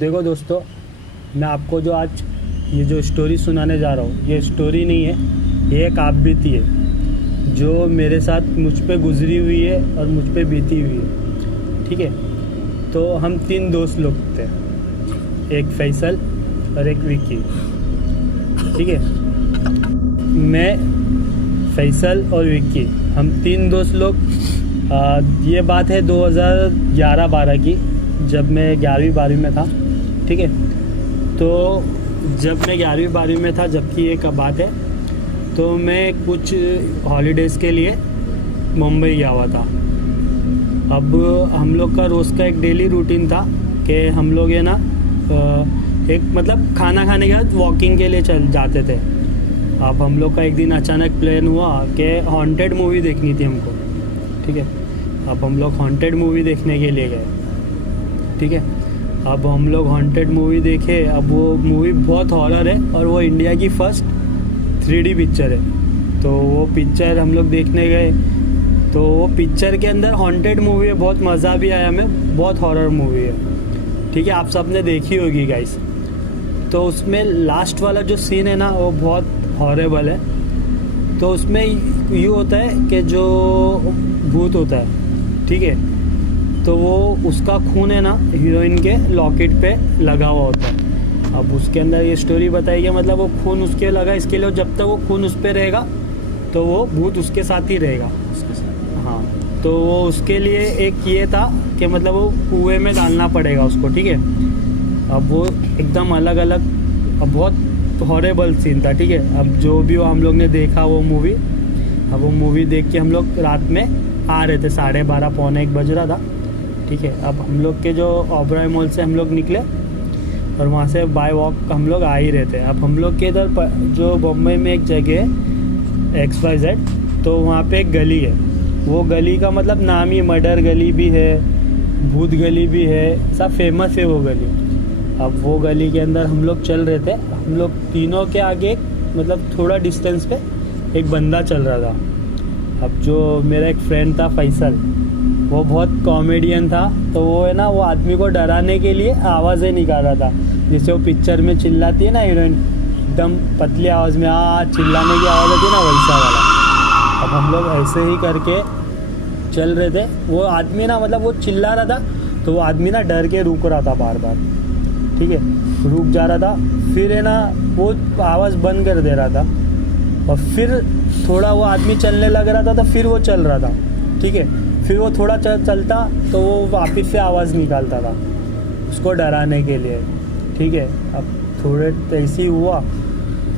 देखो दोस्तों, मैं आपको जो आज ये जो स्टोरी सुनाने जा रहा हूँ, ये स्टोरी नहीं है, ये एक आप बीती है जो मेरे साथ मुझ पे गुजरी हुई है और मुझ पे बीती हुई है। ठीक है, तो हम 3 दोस्त लोग थे, एक फैसल और एक विकी। ठीक है, मैं, फैसल और विकी, हम 3 दोस्त लोग। ये बात है 2011-12 की, जब मैं 11वीं-12वीं में था। ठीक है, तो जब मैं 11वीं-12वीं में था, जबकि ये कब बात है, तो मैं कुछ हॉलीडेज़ के लिए मुंबई गया हुआ था। अब हम लोग का रोज़ का एक डेली रूटीन था कि हम लोग है ना एक मतलब खाना खाने के बाद वॉकिंग के लिए चल जाते थे। अब हम लोग का एक दिन अचानक प्लान हुआ कि हॉन्टेड मूवी देखनी थी हमको। ठीक है, अब हम लोग हॉन्टेड मूवी देखने के लिए गए। ठीक है, अब हम लोग हॉन्टेड मूवी देखे। अब वो मूवी बहुत हॉरर है और वो इंडिया की फर्स्ट 3D पिक्चर है। तो वो पिक्चर हम लोग देखने गए। तो वो पिक्चर के अंदर हॉन्टेड मूवी है, बहुत मज़ा भी आया हमें, बहुत हॉरर मूवी है। ठीक है, आप सब ने देखी होगी गाइस। तो उसमें लास्ट वाला जो सीन है ना, वो बहुत हॉरेबल है। तो उसमें ये होता है कि जो भूत होता है, ठीक है, तो वो उसका खून है ना हीरोइन के लॉकेट पे लगा हुआ होता है। अब उसके अंदर ये स्टोरी बताई कि मतलब वो खून उसके लगा, इसके लिए जब तक वो खून उस पर रहेगा तो वो भूत उसके साथ ही रहेगा, उसके साथ। हाँ, तो वो उसके लिए एक ये था कि मतलब वो कुएं में डालना पड़ेगा उसको। ठीक है, अब वो एकदम अलग अलग, अब बहुत हॉरेबल सीन था। ठीक है, अब जो भी वो हम लोग ने देखा वो मूवी, अब वो मूवी देख के हम लोग रात में आ रहे थे, 12:30 पौने 1 बज रहा था। ठीक है, अब हम लोग के जो ओबराय मॉल से हम लोग निकले और वहाँ से बाय वॉक हम लोग आ ही रहे थे। अब हम लोग के इधर जो बम्बई में एक जगह है XYZ, तो वहाँ पे एक गली है। वो गली का मतलब नाम ही मर्डर गली भी है, भूत गली भी है, सब फेमस है वो गली। अब वो गली के अंदर हम लोग चल रहे थे। हम लोग तीनों के आगे मतलब थोड़ा डिस्टेंस पे एक बंदा चल रहा था। अब जो मेरा एक फ्रेंड था फैसल, वो बहुत कॉमेडियन था। तो वो है ना, वो आदमी को डराने के लिए आवाज़ें निकाल रहा था, जैसे वो पिक्चर में चिल्लाती है ना हीरोइन, एकदम पतली आवाज़ में चिल्लाने की आवाज़ होती है ना, वैसा वाला। अब हम लोग ऐसे ही करके चल रहे थे। वो आदमी ना मतलब वो चिल्ला रहा था, तो वो आदमी ना डर के रुक रहा था बार बार। ठीक है, रुक जा रहा था, फिर है ना वो आवाज़ बंद कर दे रहा था, और फिर थोड़ा वो आदमी चलने लग रहा था, तो फिर वो चल रहा था। ठीक है, फिर वो थोड़ा चलता तो वो वापस से आवाज़ निकालता था उसको डराने के लिए। ठीक है, अब थोड़े ऐसे ही हुआ।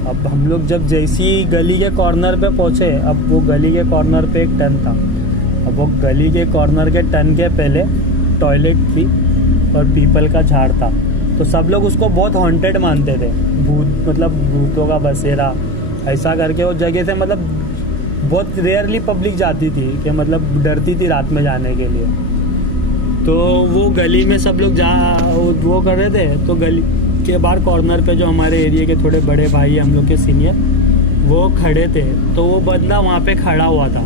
अब हम लोग जब जैसी गली के कॉर्नर पे पहुँचे, अब वो गली के कॉर्नर पे एक टर्न था। अब वो गली के कॉर्नर के टर्न के पहले टॉयलेट थी और पीपल का झाड़ था। तो सब लोग उसको बहुत हॉन्टेड मानते थे, भूत मतलब भूतों का बसेरा ऐसा करके। वो जगह से मतलब बहुत रेयरली पब्लिक जाती थी, कि मतलब डरती थी रात में जाने के लिए। तो वो गली में सब लोग वो कर रहे थे। तो गली के बाहर कॉर्नर पे जो हमारे एरिया के थोड़े बड़े भाई हम लोग के सीनियर, वो खड़े थे। तो वो बंदा वहाँ पे खड़ा हुआ था।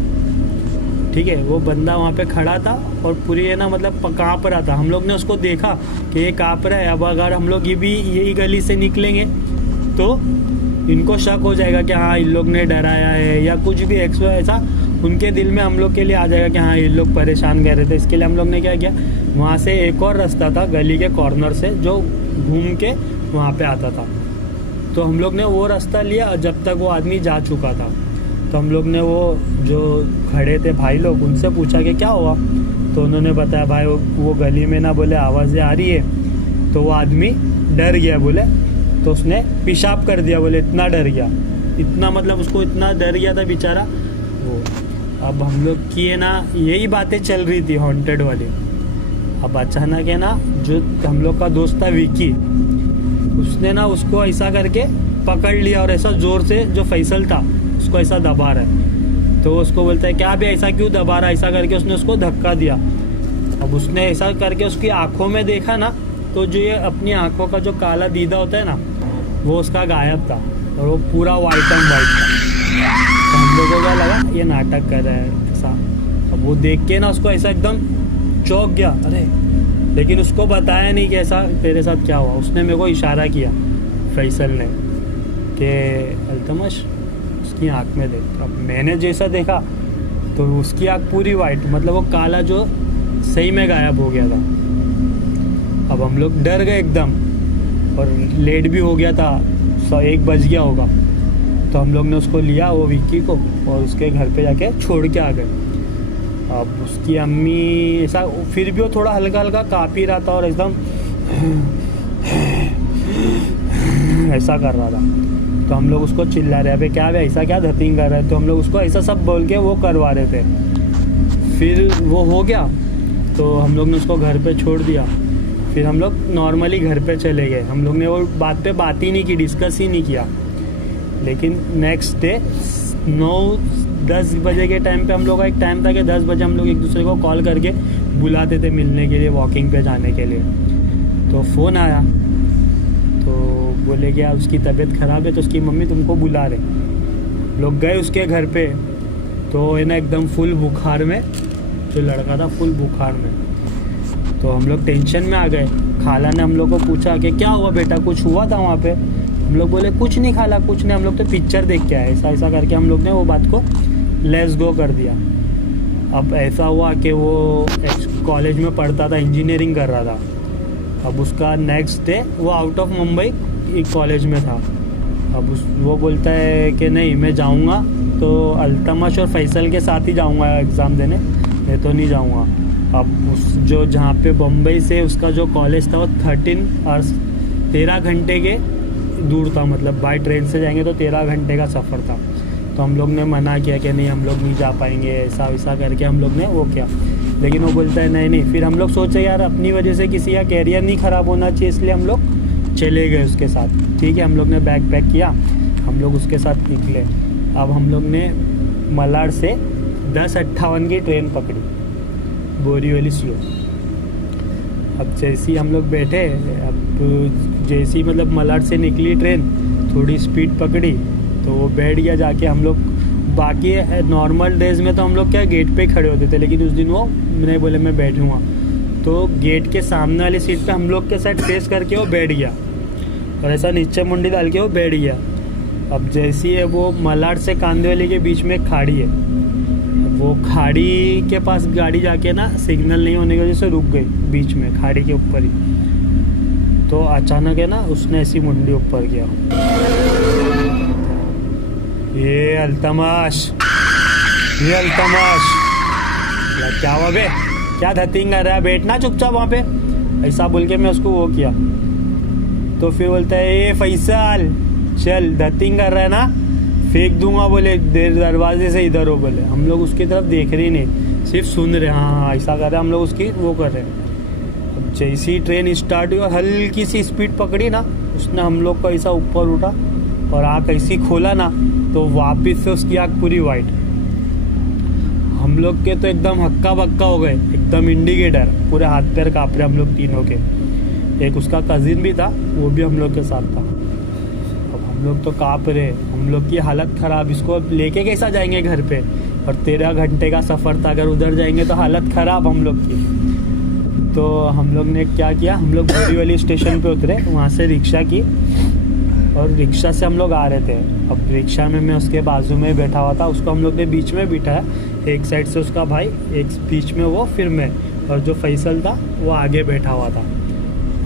ठीक है, वो बंदा वहाँ पे खड़ा था और पूरी है ना मतलब काँप रहा था। हम लोग ने उसको देखा कि ये काँप रहा है। अब अगर हम लोग यही गली से निकलेंगे तो इनको शक हो जाएगा कि हाँ इन लोग ने डराया है या कुछ भी ऐसा उनके दिल में हम लोग के लिए आ जाएगा कि हाँ इन लोग परेशान कर रहे थे। इसके लिए हम लोग ने क्या किया, वहाँ से एक और रास्ता था गली के कॉर्नर से जो घूम के वहाँ पे आता था। तो हम लोग ने वो रास्ता लिया जब तक वो आदमी जा चुका था। तो हम लोग ने वो जो खड़े थे भाई लोग, उनसे पूछा कि क्या हुआ। तो उन्होंने बताया भाई वो गली में ना बोले आवाज़ें आ रही है। तो वो आदमी डर गया बोले, तो उसने पेशाब कर दिया बोले, इतना डर गया, इतना मतलब उसको इतना डर गया था बेचारा वो। अब हम लोग की है ना यही बातें चल रही थी हॉन्टेड वाली। अब अचानक है ना जो हम लोग का दोस्त था विकी, उसने ना उसको ऐसा करके पकड़ लिया और ऐसा ज़ोर से, जो फैसल था उसको ऐसा दबा रहा है। तो उसको बोलता है क्या भी ऐसा क्यों दबा रहा है, ऐसा करके उसने उसको धक्का दिया। अब उसने ऐसा करके उसकी आँखों में देखा ना, तो जो ये अपनी आँखों का जो काला दीदा होता है ना, वो उसका गायब था और वो पूरा वाइट एंड वाइट था। तो हम लोगों को क्या लगा ये नाटक कर रहा है ऐसा। अब वो देख के ना उसको ऐसा एकदम चौंक गया, अरे लेकिन उसको बताया नहीं कि ऐसा तेरे साथ क्या हुआ। उसने मेरे को इशारा किया फैसल ने कि अल्तमश उसकी आँख में देख। अब मैंने जैसा देखा तो उसकी आँख पूरी वाइट, मतलब वो काला जो सही में गायब हो गया था। अब हम लोग डर गए एकदम, और लेट भी हो गया था, 1 बज गया होगा। तो हम लोग ने उसको लिया, वो विक्की को, और उसके घर पे जाके छोड़ के आ गए। अब उसकी अम्मी ऐसा, फिर भी वो थोड़ा हल्का हल्का काँप ही रहा था और एकदम ऐसा कर रहा था। तो हम लोग उसको चिल्ला रहे, अबे क्या ऐसा क्या धतिंग कर रहा है। तो हम लोग उसको ऐसा सब बोल के वो करवा रहे थे। फिर वो हो गया तो हम लोग ने उसको घर पे छोड़ दिया। फिर हम लोग नॉर्मली घर पे चले गए। हम लोग ने वो बात पे बात ही नहीं की, डिस्कस ही नहीं किया। लेकिन नेक्स्ट डे 9-10 बजे के टाइम पे हम लोग का एक टाइम था कि 10 बजे हम लोग एक दूसरे को कॉल करके बुलाते थे मिलने के लिए, वॉकिंग पे जाने के लिए। तो फ़ोन आया तो बोले कि यार उसकी तबीयत ख़राब है, तो उसकी मम्मी तुमको बुला रहे। लोग गए उसके घर पे, तो है ना एकदम फुल बुखार में, जो लड़का था फुल बुखार में। तो हम लोग टेंशन में आ गए। खाला ने हम लोग को पूछा कि क्या हुआ बेटा, कुछ हुआ था वहाँ पे। हम लोग बोले कुछ नहीं खाला, कुछ नहीं, हम लोग तो पिक्चर देख के आए। ऐसा ऐसा करके हम लोग ने वो बात को लेट्स गो कर दिया। अब ऐसा हुआ कि वो कॉलेज में पढ़ता था, इंजीनियरिंग कर रहा था। अब उसका नेक्स्ट डे वो आउट ऑफ मुंबई एक कॉलेज में था। अब वो बोलता है कि नहीं मैं जाऊँगा तो अल्तमश और फैसल के साथ ही जाऊँगा एग्ज़ाम देने, मैं तो नहीं जाऊँगा। अब उस जो जहाँ पे बम्बई से उसका जो कॉलेज था वो 13 घंटे के दूर था, मतलब बाय ट्रेन से जाएंगे तो 13 घंटे का सफ़र था। तो हम लोग ने मना किया कि नहीं हम लोग नहीं जा पाएंगे, ऐसा वैसा करके हम लोग ने वो किया। लेकिन वो बोलता है नहीं। फिर हम लोग सोचे यार अपनी वजह से किसी का कैरियर नहीं ख़राब होना चाहिए, इसलिए हम लोग चले गए उसके साथ। ठीक है, हम लोग ने बैग पैक किया, हम लोग उसके साथ निकले। अब हम लोग ने मलाड से 10:58 की ट्रेन पकड़ी, बोरीवली स्लो। अब जैसे ही हम लोग बैठे, अब जैसी मतलब मलाड से निकली ट्रेन, थोड़ी स्पीड पकड़ी तो वो बैठ गया जाके। हम लोग बाकी नॉर्मल डेज में तो हम लोग क्या गेट पे खड़े होते थे, लेकिन उस दिन वो नहीं बोले मैं बैठूँगा। तो गेट के सामने वाली सीट पे हम लोग के साथ फेस करके वो बैठ गया, और ऐसा नीचे मुंडी डाल के वो बैठ गया। अब जैसी है वो मलाड से कांदिवली के बीच में खाड़ी है, वो खाड़ी के पास गाड़ी जाके ना सिग्नल नहीं होने की वजह से रुक गई बीच में, खाड़ी के ऊपर ही। तो अचानक है ना उसने ऐसी मुंडी ऊपर किया, ये अल्तमश क्या हुआ बे, क्या धतिंग कर रहा है, बैठना चुपचाप वहाँ पे, ऐसा बोल के मैं उसको वो किया। तो फिर बोलता है ये फैसल चल, धतिंग कर रहा है ना, फेंक दूंगा बोले दरवाजे से इधर हो बोले। हम लोग उसकी तरफ देख रहे नहीं, सिर्फ सुन रहे, हाँ ऐसा कर रहे, हम लोग उसकी वो कर रहे। अब जैसी ट्रेन स्टार्ट हुई और हल्की सी स्पीड पकड़ी ना, उसने हम लोग को ऐसा ऊपर उठा और आँख ऐसी खोला ना, तो वापस से उसकी आँख पूरी वाइट। हम लोग के तो एकदम हक्का बक्का हो गए, एकदम इंडिकेटर, पूरे हाथ पैर काँप रहे हम लोग तीनों के। एक उसका कजिन भी था, वो भी हम लोग के साथ था। अब हम लोग तो काँप रहे, हम लोग की हालत ख़राब, इसको लेके कैसा जाएंगे घर पे, और 13 घंटे का सफ़र था, अगर उधर जाएंगे तो हालत ख़राब हम लोग की। तो हम लोग ने क्या किया, हम लोग बोरीवली स्टेशन पे उतरे, वहाँ से रिक्शा की, और रिक्शा से हम लोग आ रहे थे। अब रिक्शा में मैं उसके बाजू में बैठा हुआ था, उसको हम लोग ने बीच में बिठाया, एक साइड से उसका भाई, एक बीच में वो, फिर मैं, और जो फैसल था वो आगे बैठा हुआ था।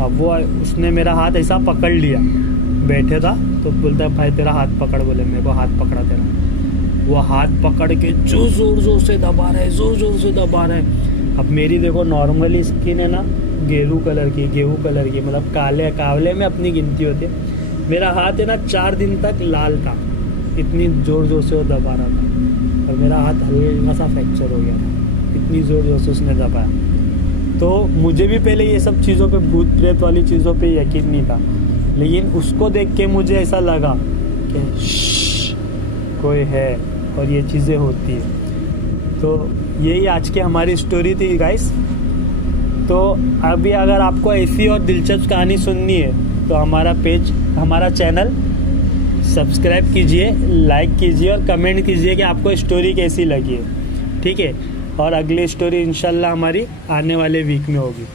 अब वो उसने मेरा हाथ ऐसा पकड़ लिया, बैठे था तो बोलता है भाई तेरा हाथ पकड़, बोले मेरे को हाथ पकड़ा तेरा। वो हाथ पकड़ के जो ज़ोर से दबा रहा है, ज़ोर से दबा रहा है। अब मेरी देखो नॉर्मली स्किन है ना गेहूँ कलर की, मतलब कावले में अपनी गिनती होती है। मेरा हाथ है ना 4 दिन तक लाल था, इतनी ज़ोर से वो दबा रहा था, और मेरा हाथ हल्का सा फ्रैक्चर हो गया था, इतनी ज़ोर से उसने दबाया। तो मुझे भी पहले ये सब चीज़ों पे, भूत प्रेत वाली चीज़ों पे यकीन नहीं था, लेकिन उसको देख के मुझे ऐसा लगा कि कोई है और ये चीज़ें होती है। तो यही आज की हमारी स्टोरी थी गाइस। तो अभी अगर आपको ऐसी और दिलचस्प कहानी सुननी है तो हमारा चैनल सब्सक्राइब कीजिए, लाइक कीजिए और कमेंट कीजिए कि आपको स्टोरी कैसी लगी है, ठीक है। और अगली स्टोरी इंशाल्लाह हमारी आने वाले वीक में होगी।